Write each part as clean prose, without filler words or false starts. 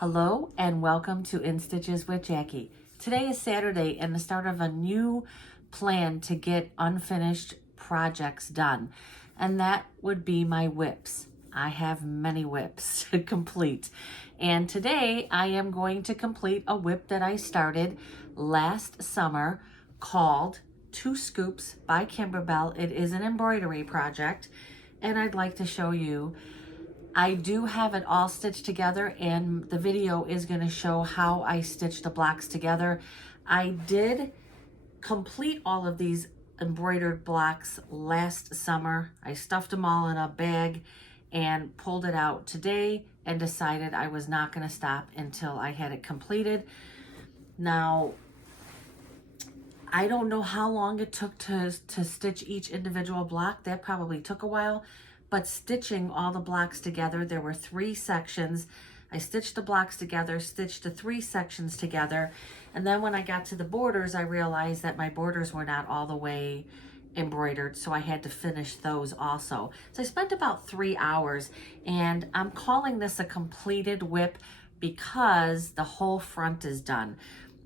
Hello and welcome to In Stitches with Jackie. Today is Saturday and the start of a new plan to get unfinished projects done, and that would be my WIPs. I have many WIPs to complete, and today I am going to complete a WIP that I started last summer called 2 Scoops by Kimberbell. It is an embroidery project, and I'd like to show you. I do have it all stitched together, and the video is going to show how I stitched the blocks together. I did complete all of these embroidered blocks last summer. I stuffed them all in a bag and pulled it out today and decided I was not going to stop until I had it completed. Now, I don't know how long it took to stitch each individual block. That probably took a while. But stitching all the blocks together, there were 3 sections. I stitched the blocks together, stitched the 3 sections together, and then when I got to the borders, I realized that my borders were not all the way embroidered, so I had to finish those also. So I spent about 3 hours, and I'm calling this a completed WIP because the whole front is done.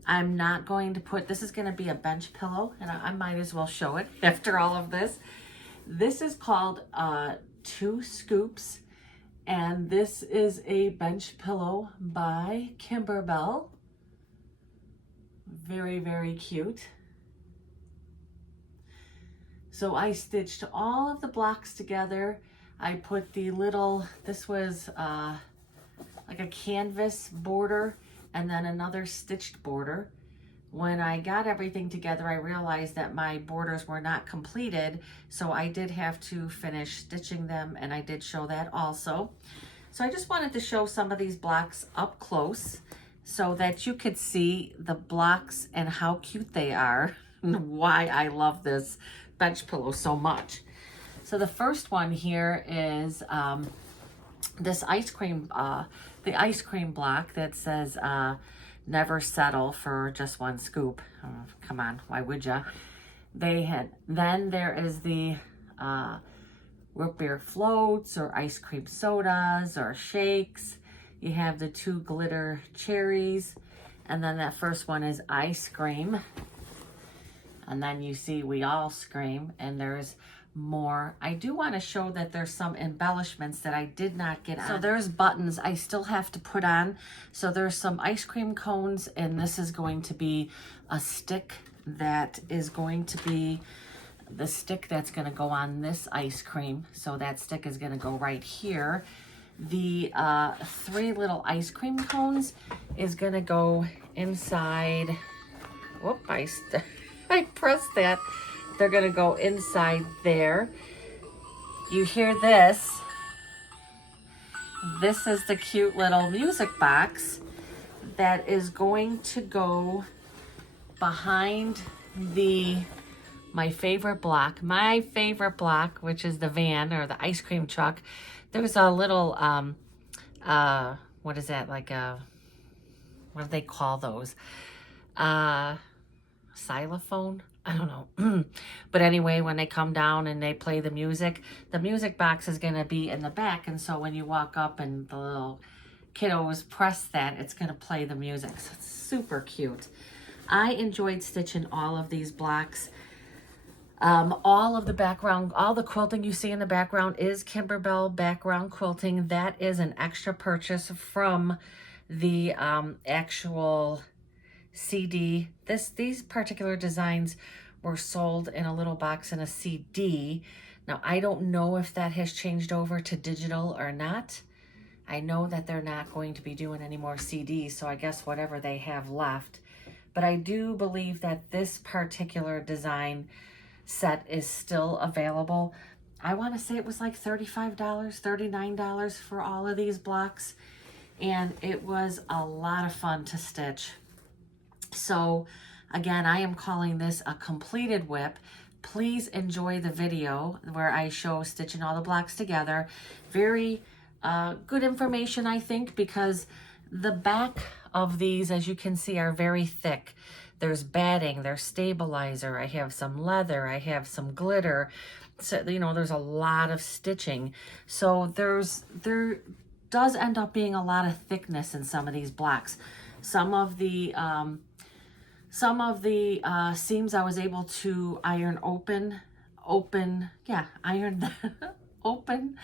I'm not going to put, this is going to be a bench pillow, and I might as well show it after all of this. This is called 2 Scoops, and this is a bench pillow by Kimberbell. Very, very cute. So I stitched all of the blocks together. I put the little, this was like a canvas border and then another stitched border. When I got everything together, I realized that my borders were not completed, so I did have to finish stitching them, and I did show that also. So I just wanted to show some of these blocks up close so that you could see the blocks and how cute they are and why I love this bench pillow so much. So the first one here is this ice cream, the ice cream block that says, never settle for just 1 scoop. Oh, come on, why would ya? Then there is the root beer floats or ice cream sodas or shakes. You have the 2 glitter cherries, and then that first one is I scream. And then you see we all scream, and there's more. I do want to show that there's some embellishments that I did not get on. So there's buttons I still have to put on. So there's some ice cream cones, and this is going to be a stick that is going to be the stick that's going to go on this ice cream. So that stick is going to go right here. The 3 little ice cream cones is going to go inside. Whoop, I pressed that. They're going to go inside there. You hear this. This is the cute little music box that is going to go behind my favorite block, which is the van or the ice cream truck. There's a little, what is that? Like what do they call those? Xylophone? I don't know. But anyway, when they come down and they play the music box is going to be in the back. And so when you walk up and the little kiddos press that, it's going to play the music. So it's super cute. I enjoyed stitching all of these blocks. All of the background, all the quilting you see in the background is Kimberbell background quilting. That is an extra purchase from the actual CD. These particular designs were sold in a little box in a CD. Now, I don't know if that has changed over to digital or not. I know that they're not going to be doing any more CDs, so I guess whatever they have left. But I do believe that this particular design set is still available. I want to say it was like $35, $39 for all of these blocks, and it was a lot of fun to stitch. So again, I am calling this a completed WIP. Please enjoy the video where I show stitching all the blocks together. Very good information, I think, because the back of these, as you can see, are very thick. There's batting, there's stabilizer, I have some leather, I have some glitter. So, you know, there's a lot of stitching. So does end up being a lot of thickness in some of these blocks. Some of the seams I was able to iron open, iron open,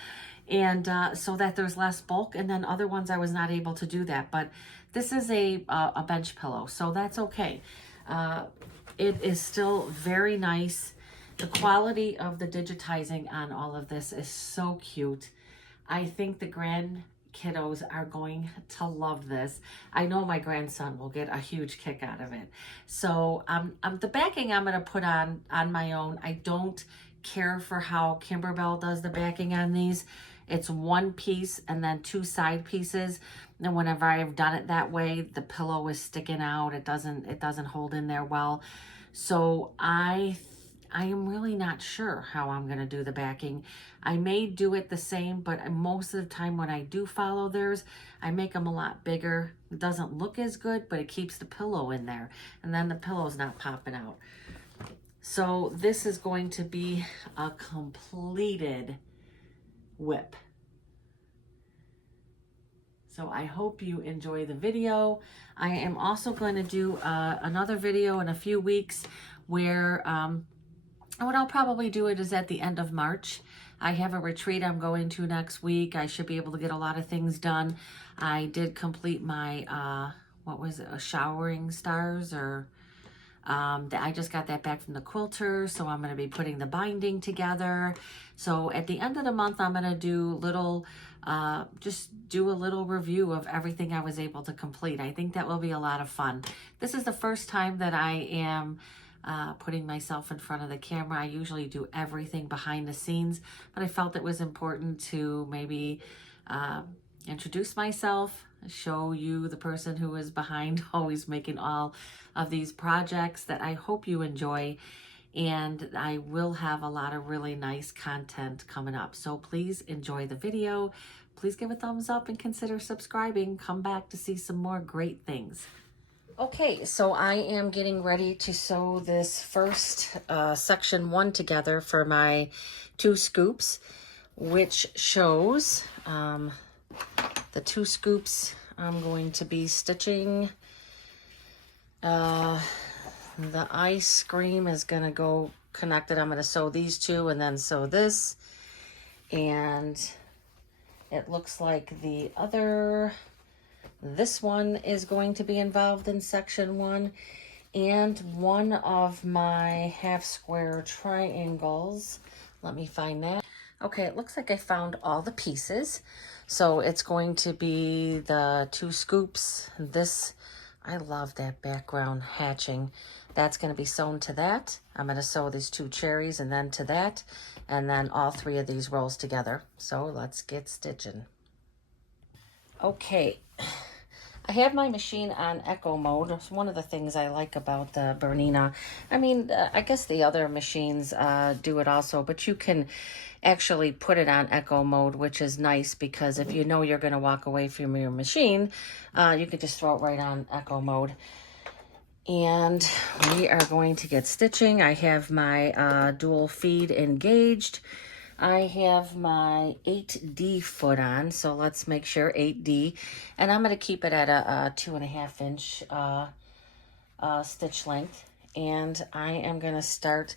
and so that there's less bulk. And then other ones I was not able to do that. But this is a bench pillow, so that's okay. It is still very nice. The quality of the digitizing on all of this is so cute. I think the kiddos are going to love this. I know my grandson will get a huge kick out of it. So the backing I'm going to put on my own. I don't care for how Kimberbell does the backing on these. It's one piece and then two side pieces. And whenever I've done it that way, the pillow is sticking out. It doesn't hold in there well. So I am really not sure how I'm going to do the backing. I may do it the same, but most of the time when I do follow theirs, I make them a lot bigger. It doesn't look as good, but it keeps the pillow in there. And then the pillow's not popping out. So this is going to be a completed WIP. So I hope you enjoy the video. I am also going to do another video in a few weeks where what I'll probably do it is at the end of March. I have a retreat I'm going to next week. I should be able to get a lot of things done. I did complete my, what was it, showering stars, or I just got that back from the quilter, so I'm going to be putting the binding together. So at the end of the month, I'm going to do just do a little review of everything I was able to complete. I think that will be a lot of fun. This is the first time that I am putting myself in front of the camera. I usually do everything behind the scenes, but I felt it was important to maybe introduce myself, show you the person who is behind always making all of these projects that I hope you enjoy. And I will have a lot of really nice content coming up. So please enjoy the video. Please give a thumbs up and consider subscribing. Come back to see some more great things. Okay, so I am getting ready to sew this first section 1 together for my 2 scoops, which shows the 2 scoops I'm going to be stitching. The ice cream is going to go connected. I'm going to sew these 2 and then sew this. And it looks like this one is going to be involved in section 1. And one of my half square triangles. Let me find that. Okay, it looks like I found all the pieces. So it's going to be the 2 scoops. I love that background hatching. That's going to be sewn to that. I'm going to sew these 2 cherries and then to that, and then all 3 of these rolls together. So let's get stitching. Okay, I have my machine on echo mode. It's one of the things I like about the Bernina. I mean, I guess the other machines do it also, but you can actually put it on echo mode, which is nice because if you know you're going to walk away from your machine, you could just throw it right on echo mode. And we are going to get stitching. I have my dual feed engaged. I have my 8D foot on, so let's make sure 8D. And I'm going to keep it at a 2.5 inch stitch length. And I am going to start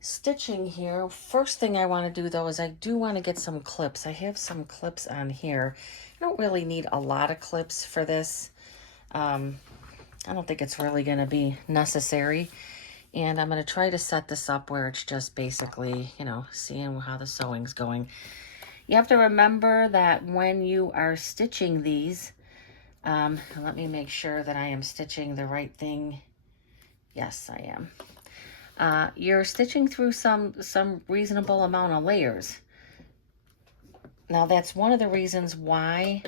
stitching here. First thing I want to do though is I do want to get some clips. I have some clips on here. I don't really need a lot of clips for this. I don't think it's really going to be necessary. And I'm going to try to set this up where it's just basically, you know, seeing how the sewing's going. You have to remember that when you are stitching these, let me make sure that I am stitching the right thing. Yes, I am. You're stitching through some reasonable amount of layers. Now that's one of the reasons why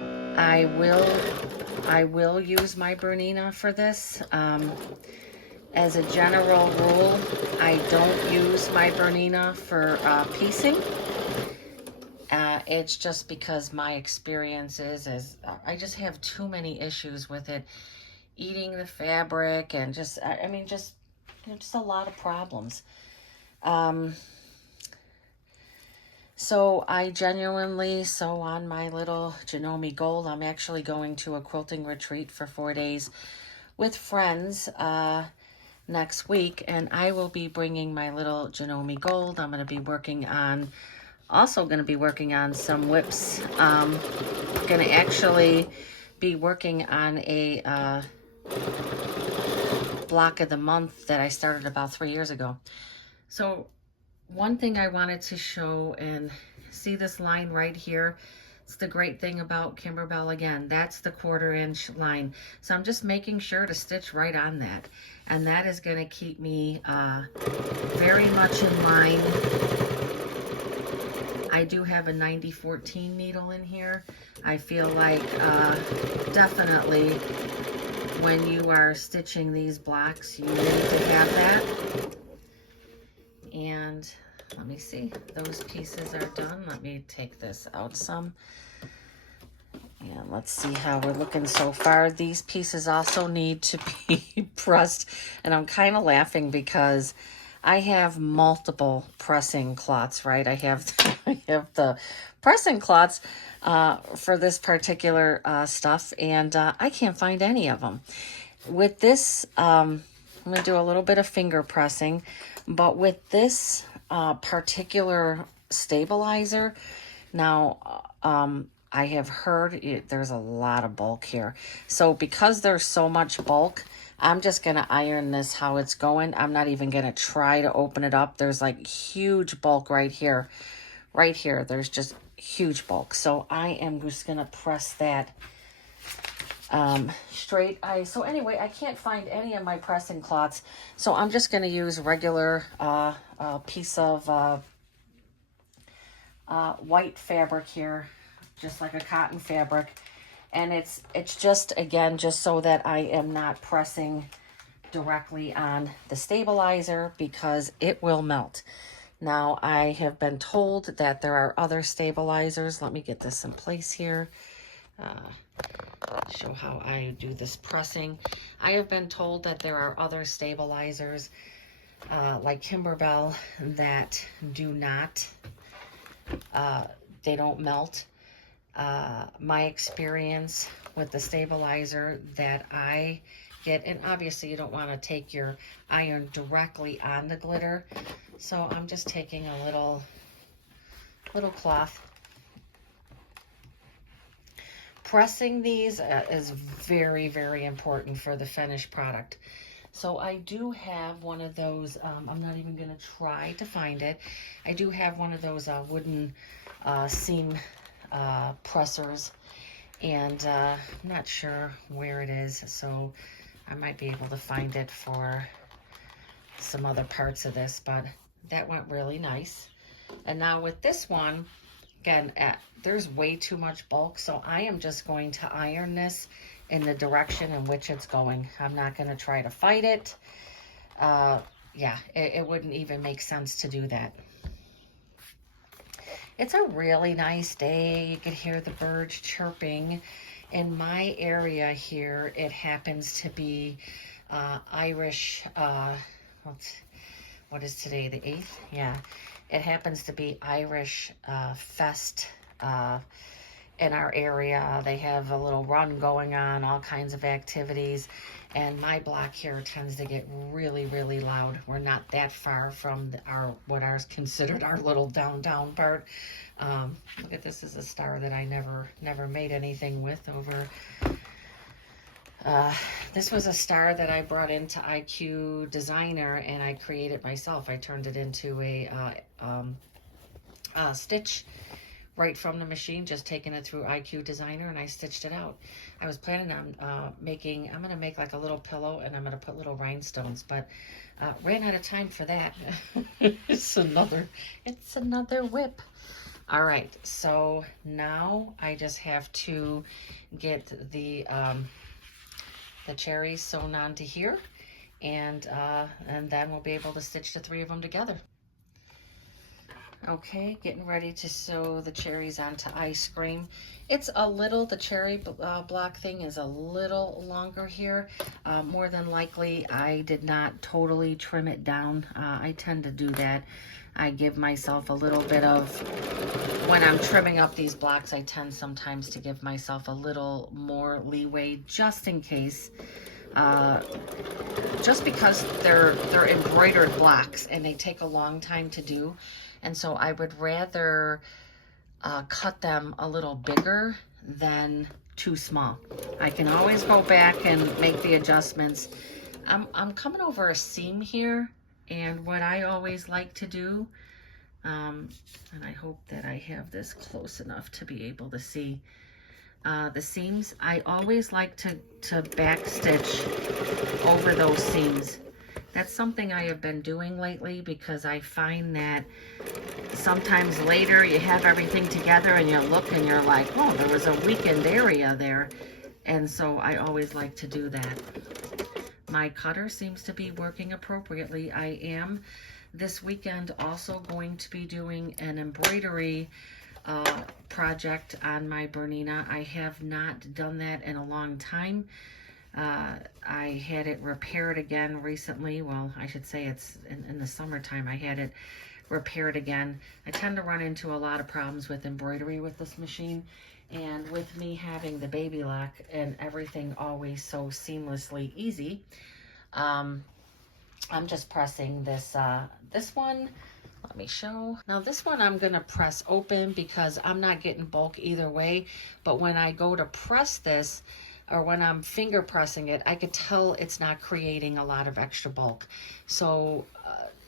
I will use my Bernina for this. As a general rule, I don't use my Bernina for piecing. It's just because my experience is I just have too many issues with it eating the fabric and just, I mean, just a lot of problems. So I genuinely sew on my little Janome Gold. I'm actually going to a quilting retreat for 4 days with friends next week, and I will be bringing my little Janome Gold. I'm going to be working on, also going to be working on some WIPs. Going to actually be working on a block of the month that I started about 3 years ago. So one thing I wanted to show, and see this line right here, it's the great thing about Kimberbell. Again, that's the 1/4 inch line, so I'm just making sure to stitch right on that, and that is going to keep me very much in line. I do have a 90-14 needle in here. I feel like definitely when you are stitching these blocks, you need to have that. And let me see, those pieces are done. Let me take this out some. And let's see how we're looking so far. These pieces also need to be pressed. And I'm kind of laughing because I have multiple pressing cloths, right? I have the pressing cloths for this particular stuff, and I can't find any of them. With this, I'm going to do a little bit of finger pressing, but with this particular stabilizer, now I have heard there's a lot of bulk here. So because there's so much bulk, I'm just going to iron this how it's going. I'm not even going to try to open it up. There's like huge bulk right here. Right here, there's just huge bulk. So I am just going to press that straight. So anyway, I can't find any of my pressing cloths, so I'm just going to use regular piece of white fabric here, just like a cotton fabric, and it's just, again, just so that I am not pressing directly on the stabilizer, because it will melt. Now, I have been told that there are other stabilizers. Let me get this in place here. Show how I do this pressing. I have been told that there are other stabilizers like Kimberbell that do not, they don't melt. My experience with the stabilizer that I get, and obviously you don't want to take your iron directly on the glitter, so I'm just taking a little cloth. Pressing these is very, very important for the finished product. So I do have one of those, I'm not even going to try to find it. I do have one of those wooden seam pressers, and I'm not sure where it is, so I might be able to find it for some other parts of this, but that went really nice. And now with this one, again, there's way too much bulk, so I am just going to iron this in the direction in which it's going. I'm not going to try to fight it. Yeah, it wouldn't even make sense to do that. It's a really nice day. You can hear the birds chirping. In my area here, it happens to be Irish, what is today, the 8th? Yeah. It happens to be Irish Fest in our area. They have a little run going on, all kinds of activities. And my block here tends to get really, really loud. We're not that far from what ours considered our little downtown part. Look at this, is a star that I never made anything with over. This was a star that I brought into IQ Designer, and I created myself. I turned it into a stitch right from the machine, just taking it through IQ Designer, and I stitched it out. I was planning on I'm going to make like a little pillow, and I'm going to put little rhinestones, but ran out of time for that. It's another WIP. All right, so now I just have to get the cherries sewn onto here, and then we'll be able to stitch the 3 of them together. Okay, getting ready to sew the cherries onto ice cream. It's a little, the cherry block thing is a little longer here. More than likely, I did not totally trim it down. I tend to do that. I give myself a little bit of, when I'm trimming up these blocks, I tend sometimes to give myself a little more leeway just in case. Just because they're embroidered blocks and they take a long time to do. And so I would rather cut them a little bigger than too small. I can always go back and make the adjustments. I'm coming over a seam here, and what I always like to do, and I hope that I have this close enough to be able to see the seams. I always like to back stitch over those seams. That's something I have been doing lately because I find that sometimes later you have everything together and you look and you're like, oh, there was a weakened area there. And so I always like to do that. My cutter seems to be working appropriately. I am this weekend also going to be doing an embroidery project on my Bernina. I have not done that in a long time. I had it repaired again recently. Well, I should say it's in the summertime I had it repaired again. I tend to run into a lot of problems with embroidery with this machine, and with me having the baby lock and everything always so seamlessly easy, I'm just pressing this this one. Let me show. Now this one I'm gonna press open because I'm not getting bulk either way, but when I go to press this, or when I'm finger pressing it, I could tell it's not creating a lot of extra bulk. So,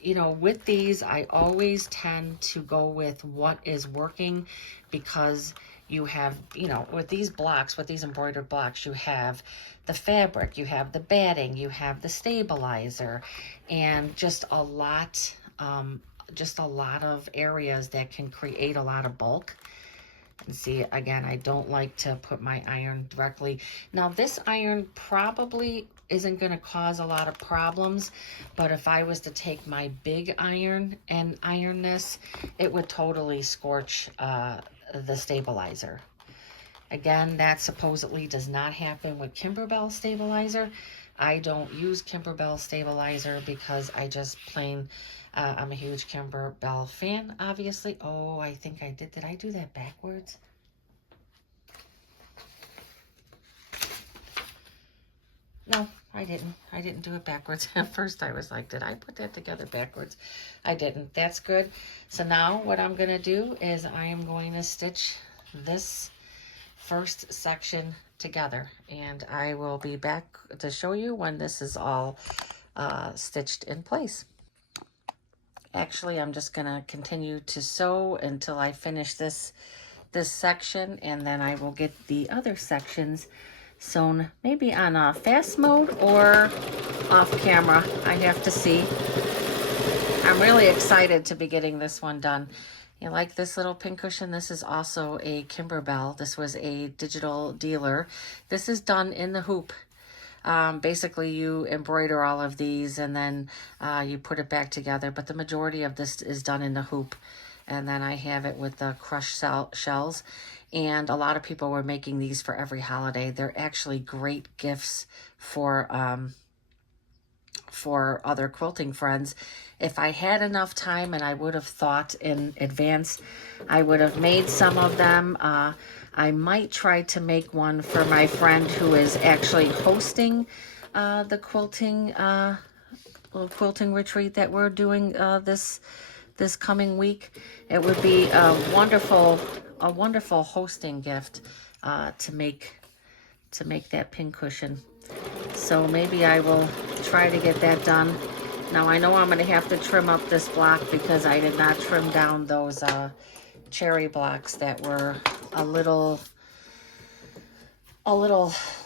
you know, with these, I always tend to go with what is working, because you have, you know, with these blocks, with these embroidered blocks, you have the fabric, you have the batting, you have the stabilizer, and just a lot of areas that can create a lot of bulk. And see, again, I don't like to put my iron directly. Now, this iron probably isn't going to cause a lot of problems, but if I was to take my big iron and iron this, it would totally scorch the stabilizer. Again, that supposedly does not happen with Kimberbell stabilizer. I don't use Kimberbell stabilizer because I just plain, I'm a huge Kimberbell fan, obviously. Oh, I think I did. Did I do that backwards? No, I didn't. I didn't do it backwards. At first I was like, did I put that together backwards? I didn't. That's good. So now what I'm going to do is I am going to stitch this first section together, and I will be back to show you when this is all stitched in place. Actually, I'm just going to continue to sew until I finish this section, and then I will get the other sections sewn maybe on a fast mode or off camera. I have to see. I'm really excited to be getting this one done. You like this little pincushion? This is also a Kimberbell. This was a digital dealer. This is done in the hoop. Basically, you embroider all of these and then you put it back together. But the majority of this is done in the hoop. And then I have it with the crushed shells. And a lot of people were making these for every holiday. They're actually great gifts for other quilting friends. If I had enough time and I would have thought in advance, I would have made some of them. I might try to make one for my friend who is actually hosting the quilting little quilting retreat that we're doing this coming week. It would be a wonderful hosting gift to make that pincushion. So maybe I will try to get that done. Now I know I'm going to have to trim up this block because I did not trim down those cherry blocks that were a little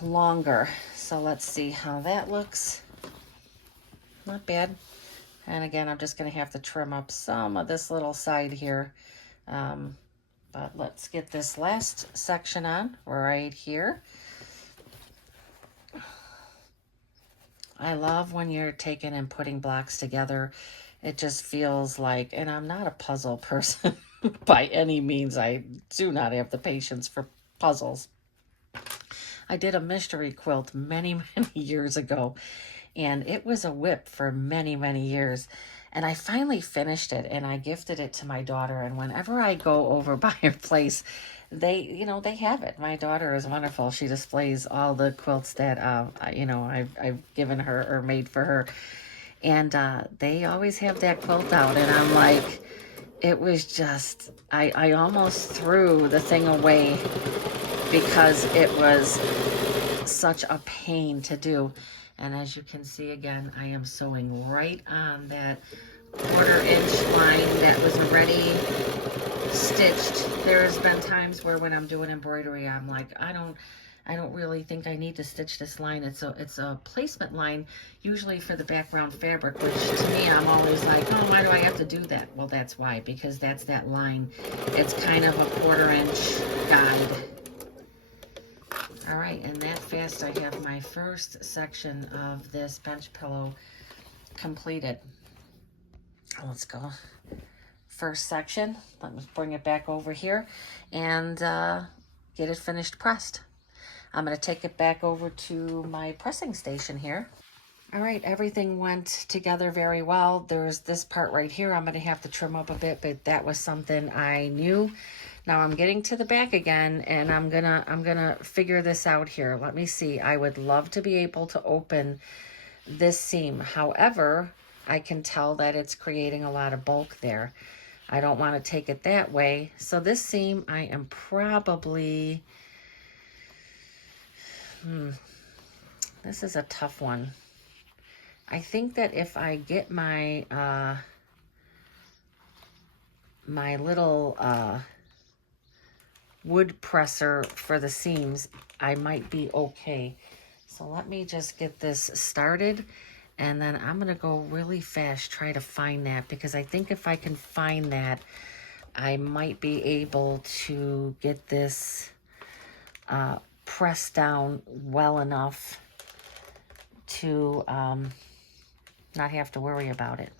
longer. So let's see how that looks. Not bad. And again, I'm just going to have to trim up some of this little side here. But let's get this last section on right here. I love when you're taking and putting blocks together It just feels like, and I'm not a puzzle person by any means. I do not have the patience for puzzles. I did a mystery quilt many, many years ago, and it was a WIP for many, many years. And I finally finished it, and I gifted it to my daughter. And whenever I go over by her place, they have it. My daughter is wonderful. She displays all the quilts that, I've given her or made for her. And they always have that quilt out. And I'm like, it was just, I almost threw the thing away because it was such a pain to do. And as you can see again, I am sewing right on that 1/4 inch line that was already stitched. There's been times where when I'm doing embroidery, I'm like, I don't really think I need to stitch this line. It's a placement line, usually for the background fabric, which to me, I'm always like, oh, why do I have to do that? Well, that's why, because that's that line. It's kind of a 1/4 inch guide. All right, and that fast, I have my first section of this bench pillow completed. Let's go. First section, let me bring it back over here and get it finished pressed. I'm going to take it back over to my pressing station here. All right, everything went together very well. There's this part right here I'm going to have to trim up a bit, but that was something I knew. Now I'm getting to the back again, and I'm gonna figure this out here. Let me see. I would love to be able to open this seam. However, I can tell that it's creating a lot of bulk there. I don't want to take it that way. So this seam, I am probably, this is a tough one. I think that if I get my, my little, wood presser for the seams, I might be okay. So let me just get this started, and then I'm gonna go really fast try to find that, because I think if I can find that, I might be able to get this pressed down well enough to not have to worry about it.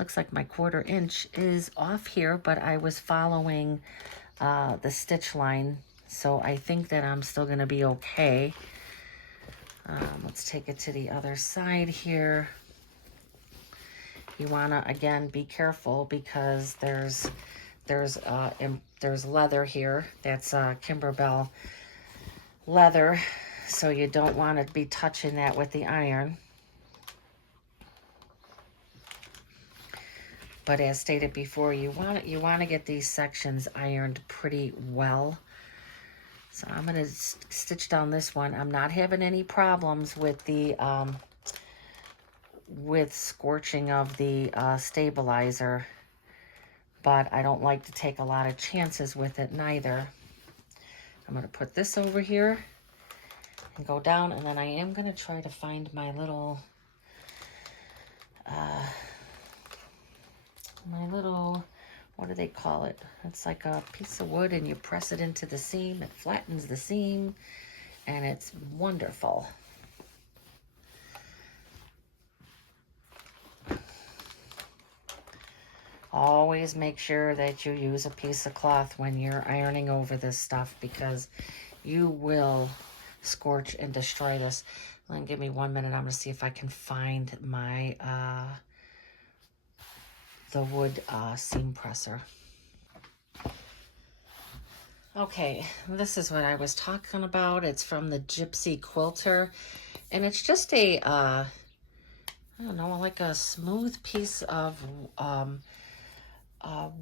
Looks like my 1/4 inch is off here, but I was following the stitch line, so I think that I'm still going to be okay. Let's take it to the other side here. You want to, again, be careful because there's leather here. That's Kimberbell leather, so you don't want to be touching that with the iron. But as stated before, you want to get these sections ironed pretty well. So I'm going to stitch down this one. I'm not having any problems with the with scorching of the stabilizer, but I don't like to take a lot of chances with it neither. I'm going to put this over here and go down, and then I am going to try to find my little what do they call it? It's like a piece of wood, and you press it into the seam. It flattens the seam, and it's wonderful. Always make sure that you use a piece of cloth when you're ironing over this stuff, because you will scorch and destroy this. Then give me 1 minute. I'm going to see if I can find my the wood seam presser. Okay, this is what I was talking about. It's from the Gypsy Quilter, and it's just a I don't know, like a smooth piece of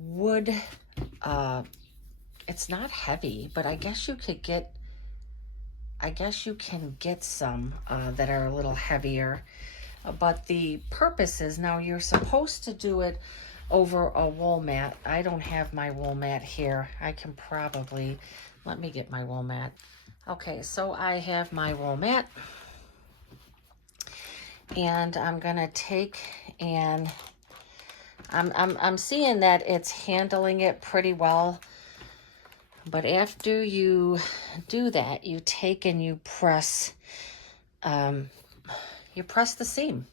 wood. It's not heavy, but I guess you can get some that are a little heavier. But the purpose is, now you're supposed to do it over a wool mat. I don't have my wool mat here. I can probably, let me get my wool mat. Okay, so I have my wool mat, and I'm gonna take, and I'm seeing that it's handling it pretty well. But after you do that, you take and you press the seam.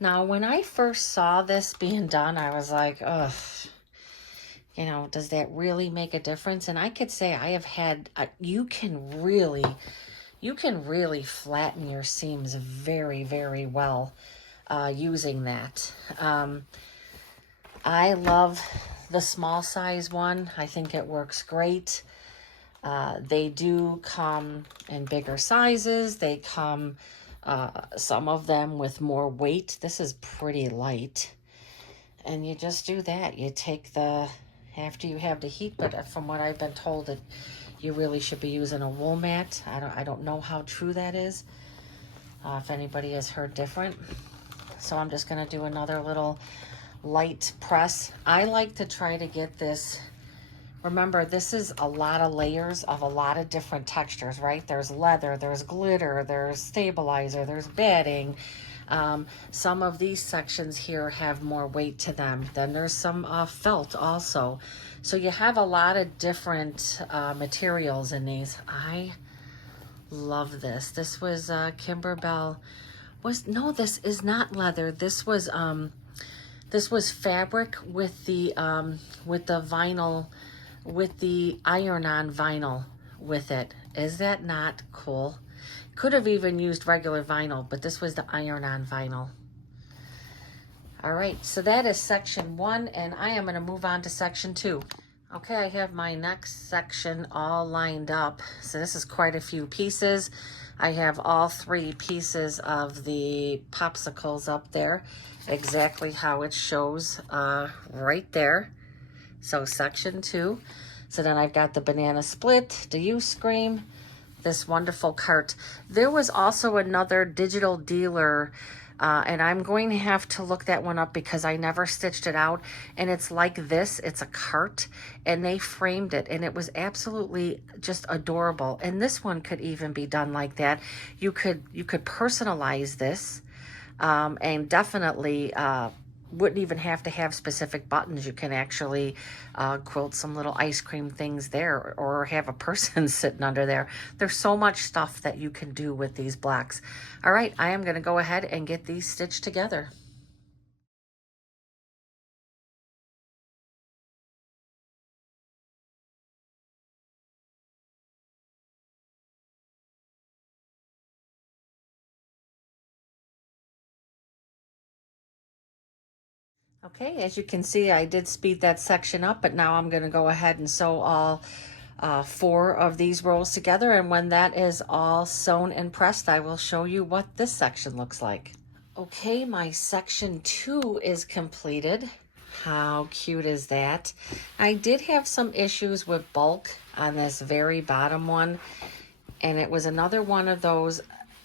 Now, when I first saw this being done, I was like, ugh, you know, does that really make a difference? And I could say I have had, you can really flatten your seams very, very well using that. I love the small size one. I think it works great. They do come in bigger sizes. They come, some of them with more weight. This is pretty light. And you just do that. You take the, after you have the heat, but from what I've been told, that you really should be using a wool mat. I don't know how true that is. If anybody has heard different. So I'm just gonna do another little light press. I like to try to get this, remember this is a lot of layers of a lot of different textures, right? There's leather, there's glitter, there's stabilizer, there's batting. Some of these sections here have more weight to them. Then there's some felt also. So you have a lot of different materials in these. I love this. This was Kimberbell. No, this is not leather. This was fabric with the vinyl, with the iron-on vinyl with it. Is that not cool? Could have even used regular vinyl, but this was the iron-on vinyl. All right, so that is section 1, and I am going to move on to section 2. Okay, I have my next section all lined up. So this is quite a few pieces. I have all 3 pieces of the popsicles up there, exactly how it shows right there. So section 2. So then I've got the banana split, the You Scream, this wonderful cart. There was also another digital dealer, and I'm going to have to look that one up because I never stitched it out. And it's like this, it's a cart, and they framed it, and it was absolutely just adorable. And this one could even be done like that. You could personalize this, and definitely wouldn't even have to have specific buttons. You can actually quilt some little ice cream things there, or have a person sitting under there. There's so much stuff that you can do with these blocks. All right, I am going to go ahead and get these stitched together. Okay, as you can see, I did speed that section up, but now I'm going to go ahead and sew all 4 of these rows together. And when that is all sewn and pressed, I will show you what this section looks like. Okay, my section 2 is completed. How cute is that? I did have some issues with bulk on this very bottom one, and it was another one of those.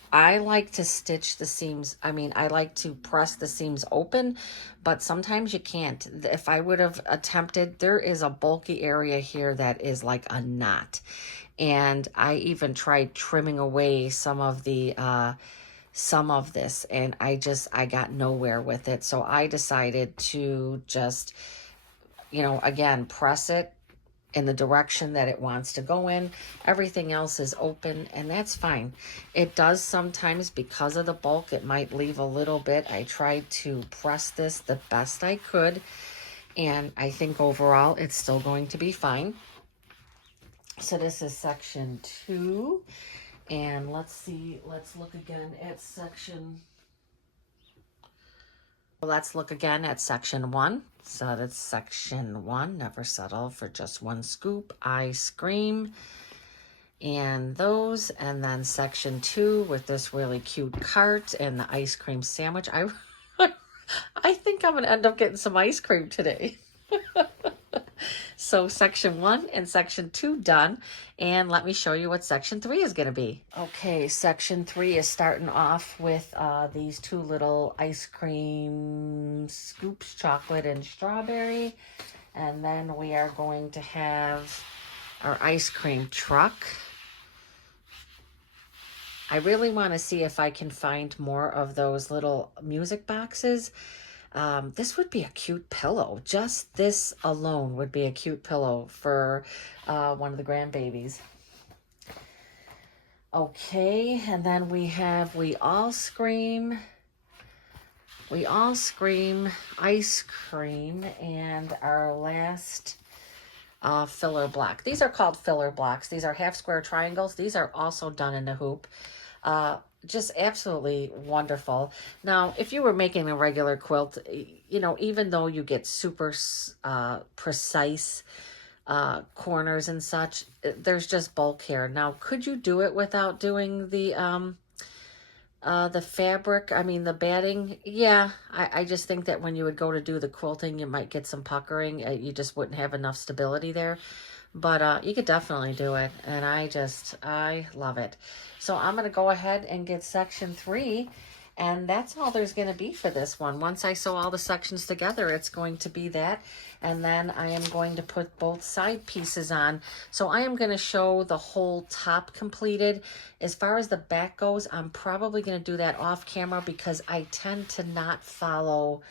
I like to stitch the seams. I mean, I like to press the seams open, but sometimes you can't. If I would have attempted, there is a bulky area here that is like a knot. And I even tried trimming away some of this, and I got nowhere with it. So I decided to just, again, press it in the direction that it wants to go in. Everything else is open, and that's fine. It does sometimes, because of the bulk, it might leave a little bit. I tried to press this the best I could, and I think overall it's still going to be fine. So this is section 2, and let's look again at section 1. So that's section 1, never settle for just one scoop. I scream. And those, and then section 2 with this really cute cart and the ice cream sandwich. I think I'm gonna end up getting some ice cream today. So section 1 and section 2 done, and let me show you what section 3 is going to be. Okay, section 3 is starting off with these 2 little ice cream scoops, chocolate and strawberry, and then we are going to have our ice cream truck. I really want to see if I can find more of those little music boxes. This would be a cute pillow. Just this alone would be a cute pillow for one of the grandbabies. Okay, and then we All Scream. We all scream ice cream, and our last filler block. These are called filler blocks. These are half square triangles. These are also done in the hoop. Just absolutely wonderful. Now, if you were making a regular quilt, you know, even though you get super precise corners and such, there's just bulk here. Now, could you do it without doing the fabric, I mean the batting? Yeah, I just think that when you would go to do the quilting, you might get some puckering. You just wouldn't have enough stability there. But you could definitely do it, and I love it. So I'm going to go ahead and get section 3, and that's all there's going to be for this one. Once I sew all the sections together, it's going to be that, and then I am going to put both side pieces on. So I am going to show the whole top completed. As far as the back goes, I'm probably going to do that off camera because I tend to not follow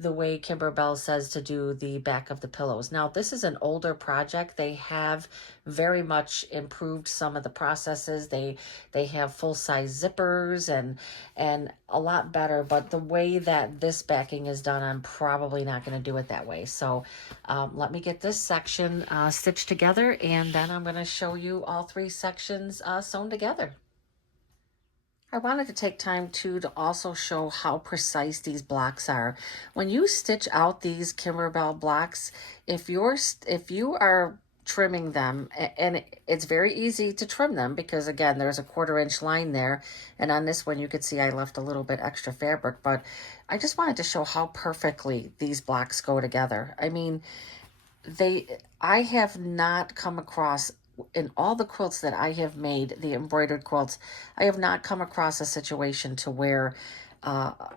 the way Kimberbell says to do the back of the pillows. Now, this is an older project. They have very much improved some of the processes. They have full-size zippers and a lot better, but the way that this backing is done, I'm probably not going to do it that way. So let me get this section stitched together, and then I'm going to show you all 3 sections sewn together. I wanted to take time too to also show how precise these blocks are. When you stitch out these Kimberbell blocks, if you are trimming them, and it's very easy to trim them because again, there's a 1/4 inch line there, and on this one you could see I left a little bit extra fabric, but I just wanted to show how perfectly these blocks go together. I mean, I have not come across, in all the quilts that I have made, the embroidered quilts, I have not come across a situation to where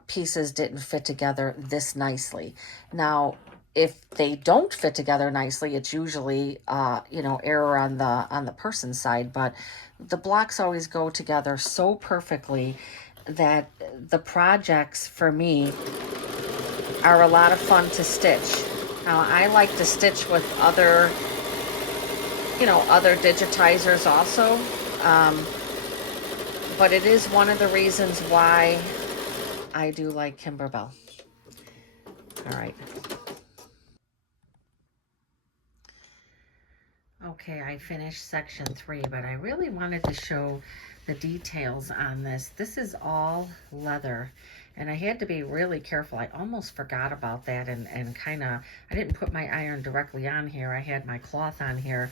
pieces didn't fit together this nicely. Now, if they don't fit together nicely, it's usually you know, error on the person's side, but the blocks always go together so perfectly that the projects for me are a lot of fun to stitch. Now, I like to stitch with other, you know, other digitizers also, but it is one of the reasons why I do like Kimberbell. All right. Okay, I finished section 3, but I really wanted to show the details on this. This is all leather, and I had to be really careful. I almost forgot about that, and kind of, I didn't put my iron directly on here. I had my cloth on here,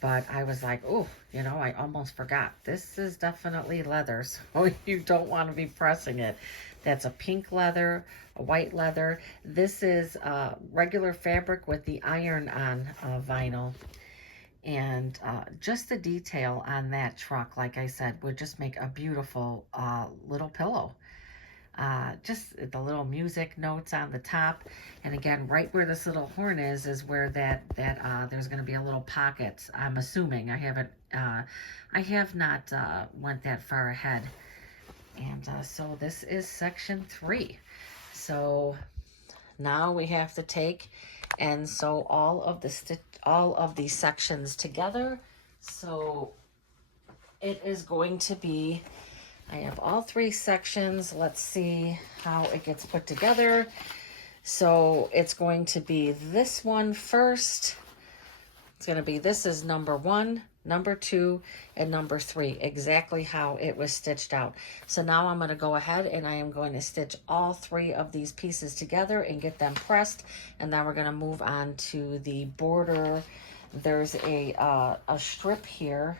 but I was like, oh, you know, I almost forgot. This is definitely leather, so you don't want to be pressing it. That's a pink leather, a white leather. This is regular fabric with the iron-on vinyl. And just the detail on that truck, like I said, would just make a beautiful little pillow. Just the little music notes on the top, and again, right where this little horn is where that there's going to be a little pocket. I'm assuming. I have not went that far ahead, and so this is section 3. So now we have to take and sew all of these sections together. So it is going to be, I have all 3 sections. Let's see how it gets put together. So it's going to be this one first. It's going to be, this is number 1, number 2, and number 3, exactly how it was stitched out. So now I'm going to go ahead and I am going to stitch all 3 of these pieces together and get them pressed. And then we're going to move on to the border. There's a strip here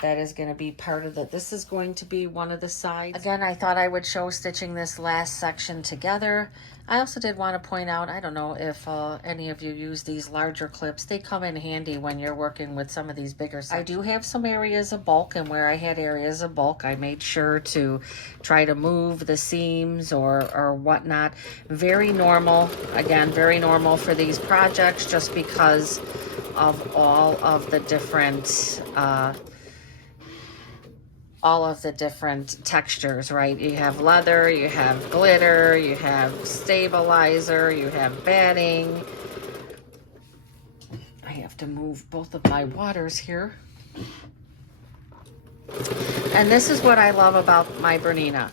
that is going to be part of this is going to be one of the sides. Again, I thought I would show stitching this last section together. I also did want to point out, I don't know if any of you use these larger clips. They come in handy when you're working with some of these bigger sections. I do have some areas of bulk, and where I had areas of bulk, I made sure to try to move the seams or whatnot. Very normal, again, very normal for these projects, just because of all of the different textures, right? You have leather, you have glitter, you have stabilizer, you have batting. I have to move both of my waters here. And this is what I love about my Bernina.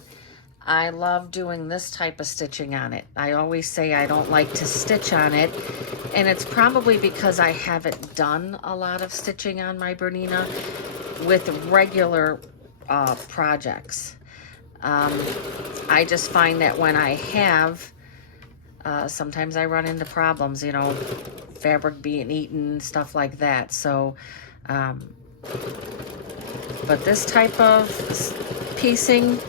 I love doing this type of stitching on it. I always say I don't like to stitch on it, and it's probably because I haven't done a lot of stitching on my Bernina with regular projects. I just find that when I have, sometimes I run into problems, you know, fabric being eaten, stuff like that. So, but this type of piecing,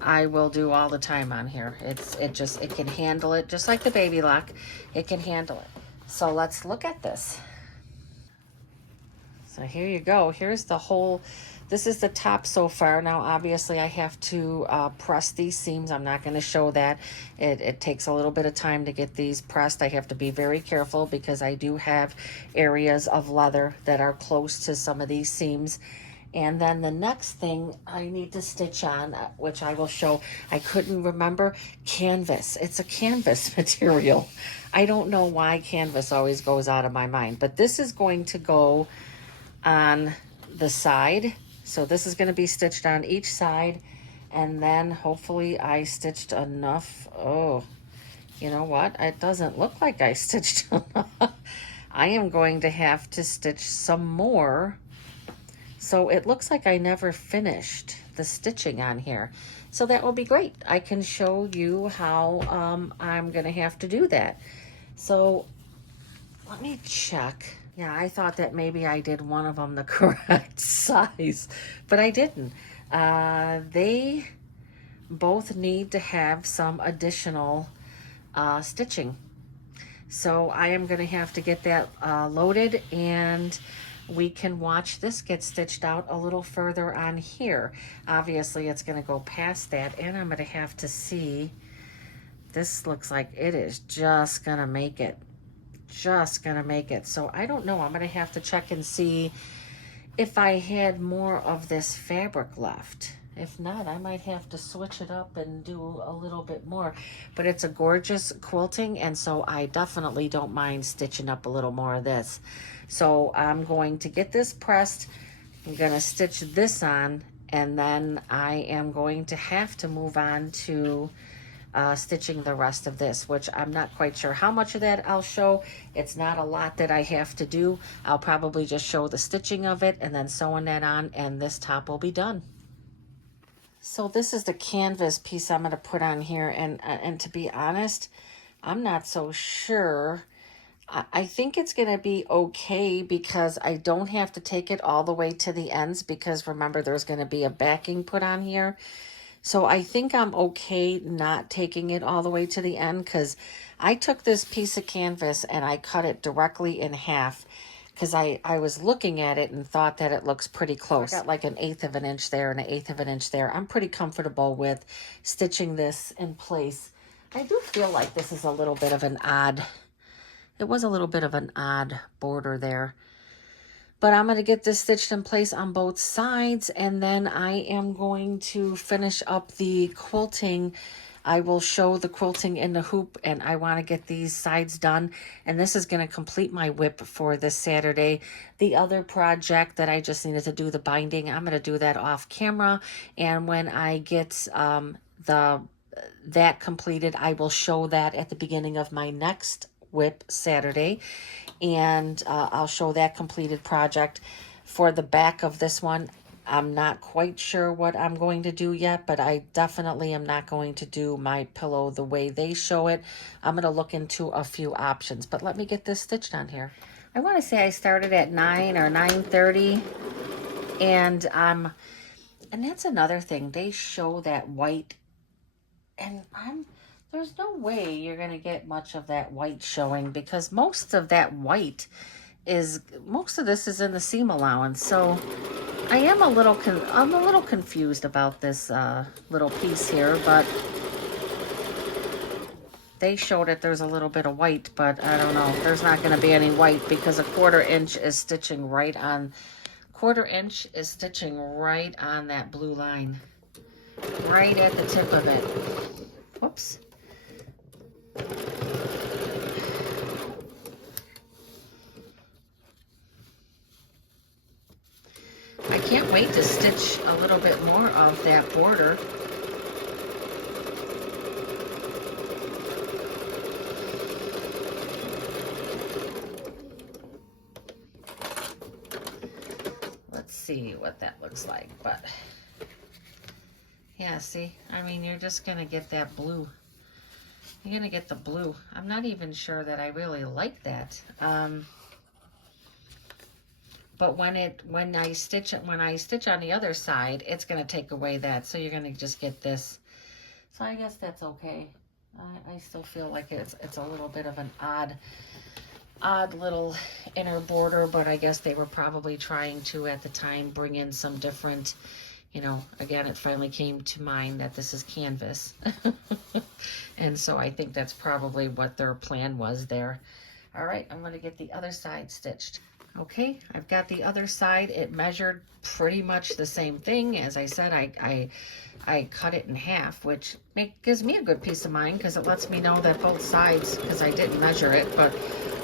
I will do all the time on here. It can handle it, just like the baby lock. It can handle it. So let's look at this. So here you go. Here's the whole, this is the top so far. Now, obviously, I have to press these seams. I'm not going to show that. It takes a little bit of time to get these pressed. I have to be very careful because I do have areas of leather that are close to some of these seams. And then the next thing I need to stitch on, which I will show, I couldn't remember, canvas. It's a canvas material. I don't know why canvas always goes out of my mind, but this is going to go on the side. So this is going to be stitched on each side, and then hopefully I stitched enough. Oh, you know what? It doesn't look like I stitched enough. I am going to have to stitch some more. So it looks like I never finished the stitching on here. So that will be great. I can show you how I'm going to have to do that. So let me check. Yeah, I thought that maybe I did one of them the correct size, but I didn't. They both need to have some additional stitching. So I am going to have to get that loaded, and we can watch this get stitched out a little further on here. Obviously, it's going to go past that, and I'm going to have to see. This looks like it is just going to make it. Just going to make it. So I don't know. I'm going to have to check and see if I had more of this fabric left. If not, I might have to switch it up and do a little bit more. But it's a gorgeous quilting, and so I definitely don't mind stitching up a little more of this. So I'm going to get this pressed. I'm going to stitch this on, and then I am going to have to move on to stitching the rest of this, which I'm not quite sure how much of that I'll show. It's not a lot that I have to do. I'll probably just show the stitching of it and then sewing that on, and this top will be done. So this is the canvas piece I'm going to put on here, and to be honest, I'm not so sure. I think it's going to be okay because I don't have to take it all the way to the ends, because remember, there's going to be a backing put on here. So I think I'm okay not taking it all the way to the end, because I took this piece of canvas and I cut it directly in half, because I was looking at it and thought that it looks pretty close. I got like 1/8 of an inch there and 1/8 of an inch there. I'm pretty comfortable with stitching this in place. I do feel like this is a little bit of an odd, it was a little bit of an odd border there. But I'm going to get this stitched in place on both sides, and then I am going to finish up the quilting. I will show the quilting in the hoop, and I want to get these sides done. And this is going to complete my WIP for this Saturday. The other project that I just needed to do the binding, I'm going to do that off camera. And when I get that completed, I will show that at the beginning of my next WIP Saturday, and I'll show that completed project. For the back of this one, I'm not quite sure what I'm going to do yet, but I definitely am not going to do my pillow the way they show it. I'm going to look into a few options, but let me get this stitched on here. I want to say I started at 9 or 9:30, and that's another thing. They show that white, and there's no way you're going to get much of that white showing, because most of this is in the seam allowance. So I am I'm a little confused about this little piece here, but they showed it there's a little bit of white, but I don't know. There's not going to be any white, because a 1/4 inch is stitching right on, 1/4 inch is stitching right on that blue line, right at the tip of it. Whoops. I can't wait to stitch a little bit more of that border. what that looks like, but yeah, see, I mean, you're just gonna get that blue. You're gonna get the blue. I'm not even sure that I really like that. But when I stitch on the other side, it's gonna take away that. So you're gonna just get this. So I guess that's okay. I still feel like it's a little bit of an odd little inner border, but I guess they were probably trying to, at the time, bring in some different, you know, again, it finally came to mind that this is canvas. And so I think that's probably what their plan was there. All right, I'm gonna get the other side stitched. Okay, I've got the other side. It measured pretty much the same thing. As I said, I cut it in half, which gives me a good peace of mind because it lets me know that both sides, because I didn't measure it, but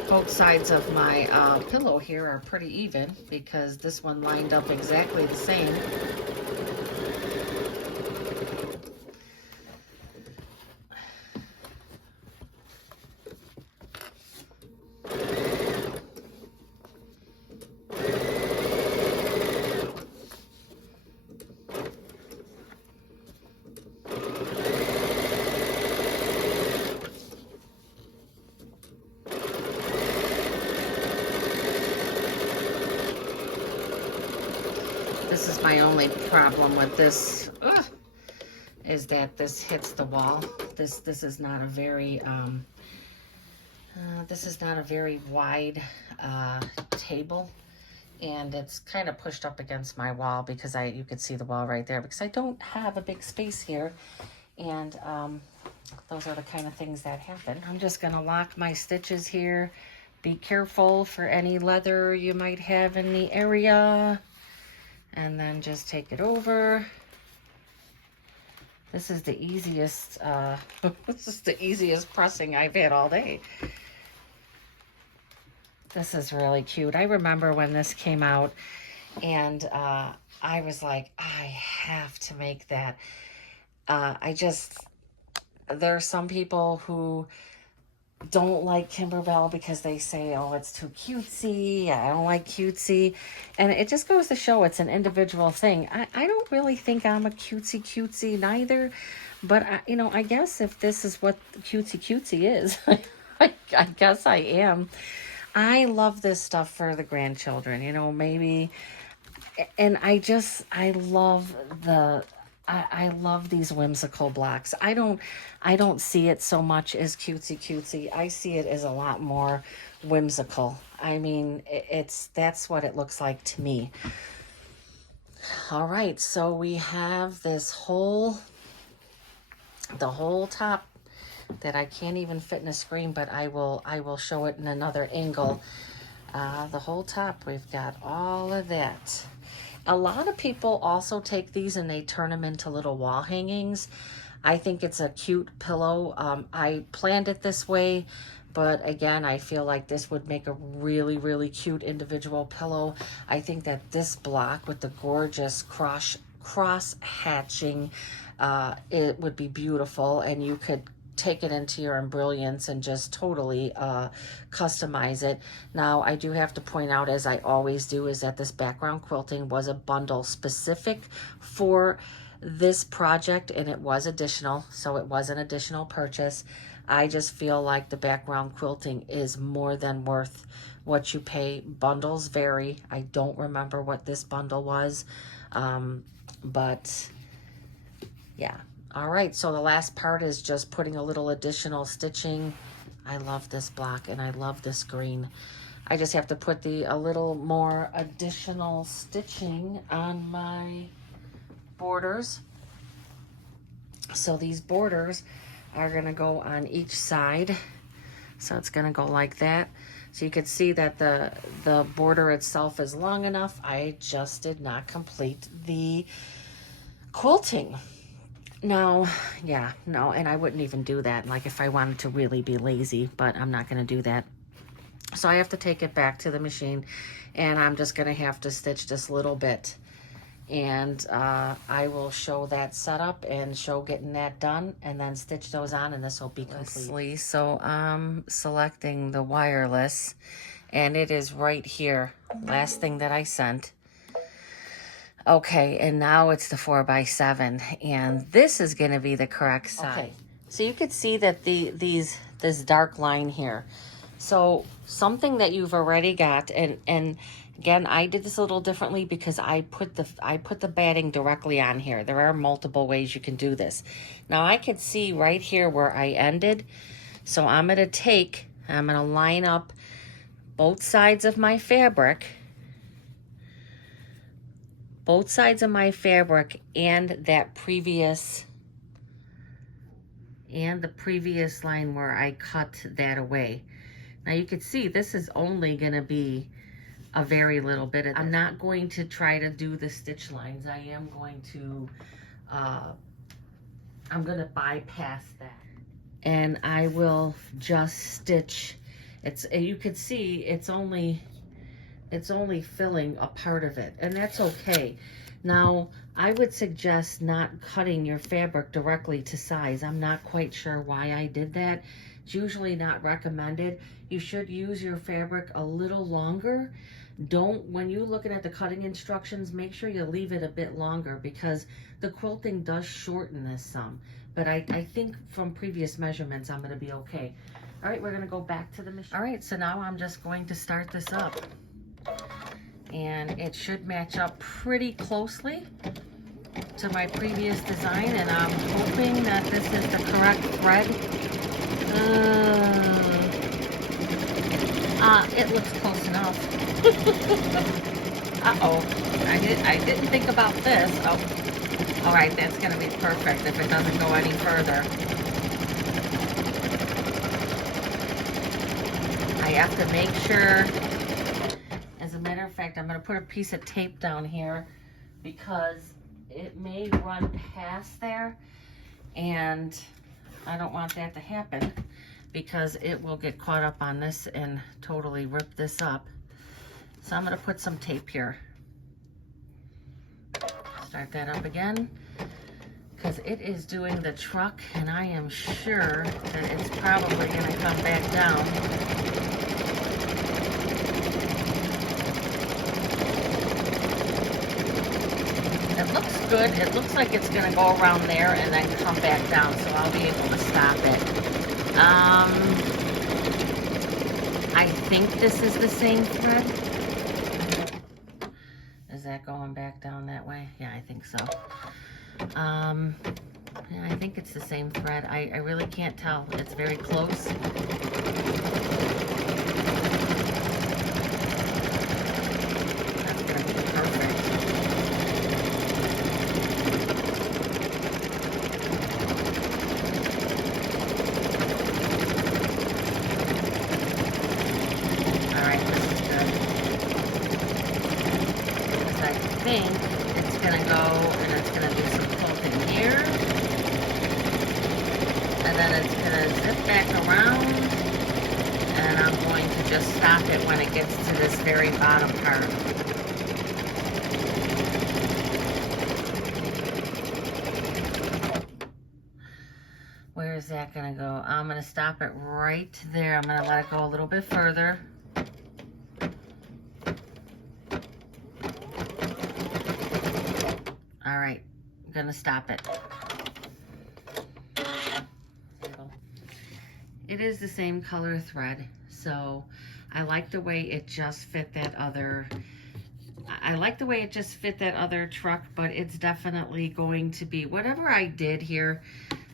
both sides of my pillow here are pretty even because this one lined up exactly the same. This is my only problem with this, is that this hits the wall. This is not a very wide table, and it's kind of pushed up against my wall because you could see the wall right there because I don't have a big space here, and those are the kind of things that happen. I'm just gonna lock my stitches here. Be careful for any leather you might have in the area. And then just take it over. This is the easiest, this is the easiest pressing I've had all day. This is really cute. I remember when this came out, and I was like, I have to make that. There are some people who don't like Kimberbell because they say, oh, it's too cutesy. I don't like cutesy. And it just goes to show it's an individual thing. I don't really think I'm a cutesy neither. But, I guess if this is what cutesy is, I guess I am. I love this stuff for the grandchildren, maybe. And I love I love these whimsical blocks. I don't see it so much as cutesy. I see it as a lot more whimsical. I mean, that's what it looks like to me. All right, so we have the whole top that I can't even fit in a screen, but I will show it in another angle. The whole top, we've got all of that. A lot of people also take these and they turn them into little wall hangings. I think it's a cute pillow. I planned it this way, but again, I feel like this would make a really, really cute individual pillow. I think that this block with the gorgeous cross hatching, it would be beautiful, and you could take it into your brilliance and just totally customize it. Now, I do have to point out, as I always do, is that this background quilting was a bundle specific for this project, and it was additional, so it was an additional purchase. I just feel like the background quilting is more than worth what you pay. Bundles vary. I don't remember what this bundle was, but yeah. All right, so the last part is just putting a little additional stitching. I love this block and I love this green. I just have to put a little more additional stitching on my borders. So these borders are gonna go on each side. So it's gonna go like that. So you can see that the border itself is long enough. I just did not complete the quilting. No, yeah, no, and I wouldn't even do that, like if I wanted to really be lazy, but I'm not going to do that. So I have to take it back to the machine, and I'm just going to have to stitch this little bit. And I will show that setup and show getting that done, and then stitch those on, and this will be complete. So I'm selecting the wireless, and it is right here, last thing that I sent. Okay, and now it's the 4x7, and this is going to be the correct size. Okay, so you could see that this dark line here. So something that you've already got, and again, I did this a little differently because I put the batting directly on here. There are multiple ways you can do this. Now I could see right here where I ended, so I'm going to line up both sides of my fabric. Both sides of my fabric and the previous line where I cut that away. Now you can see this is only gonna be a very little bit of this. I'm not going to try to do the stitch lines. I am going to, I'm gonna bypass that. And I will just stitch. You can see it's only filling a part of it, and that's okay. Now, I would suggest not cutting your fabric directly to size. I'm not quite sure why I did that. It's usually not recommended. You should use your fabric a little longer. When you're looking at the cutting instructions, make sure you leave it a bit longer because the quilting does shorten this some. But I think from previous measurements, I'm gonna be okay. All right, we're gonna go back to the machine. All right, so now I'm just going to start this up. And it should match up pretty closely to my previous design, and I'm hoping that this is the correct thread. It looks close enough. Uh-oh, I didn't think about this. Oh, all right, that's gonna be perfect if it doesn't go any further. I have to make sure. As a matter of fact, I'm going to put a piece of tape down here because it may run past there, and I don't want that to happen because it will get caught up on this and totally rip this up. So I'm going to put some tape here. Start that up again because it is doing the truck, and I am sure that it's probably going to come back down. It looks good. It looks like it's going to go around there and then come back down, so I'll be able to stop it. I think this is the same thread. Is that going back down that way? Yeah, I think so. Yeah, I think it's the same thread. I really can't tell. It's very close. That's going to be perfect. It's gonna go and it's gonna do some quilting here, and then it's gonna zip back around, and I'm going to just stop it when it gets to this very bottom part. Where is that gonna go? I'm gonna stop it right there. I'm gonna let it go a little bit further. All right, I'm gonna stop it. It is the same color thread, so I like the way it just fit that other, truck, but it's definitely going to be, whatever I did here,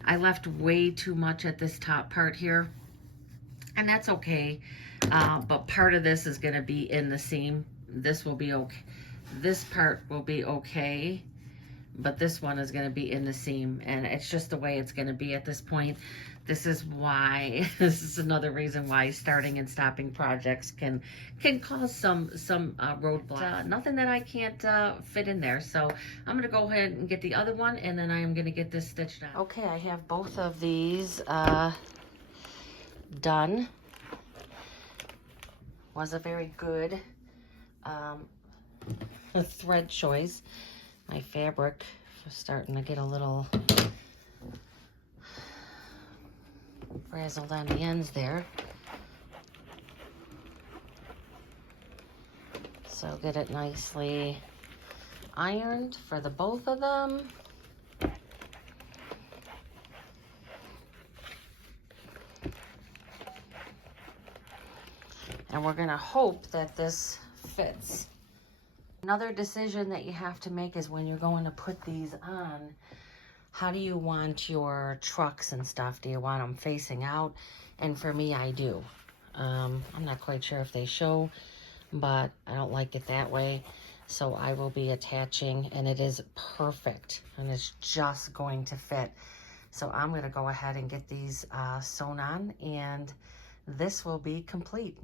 I left way too much at this top part here, and that's okay, but part of this is gonna be in the seam. This will be okay. This part will be okay, but this one is going to be in the seam, and it's just the way it's going to be at this point. This is another reason why starting and stopping projects can cause some roadblocks. Nothing that I can't fit in there. So I'm going to go ahead and get the other one, and then I am going to get this stitched on. Okay, I have both of these done. Was a very good thread choice. My fabric was starting to get a little frazzled on the ends there. So get it nicely ironed for the both of them. And we're gonna hope that this fits. Another decision that you have to make is when you're going to put these on, how do you want your trucks and stuff? Do you want them facing out? And for me, I do. I'm not quite sure if they show, but I don't like it that way. So I will be attaching, and it is perfect, and it's just going to fit. So I'm gonna go ahead and get these sewn on, and this will be complete.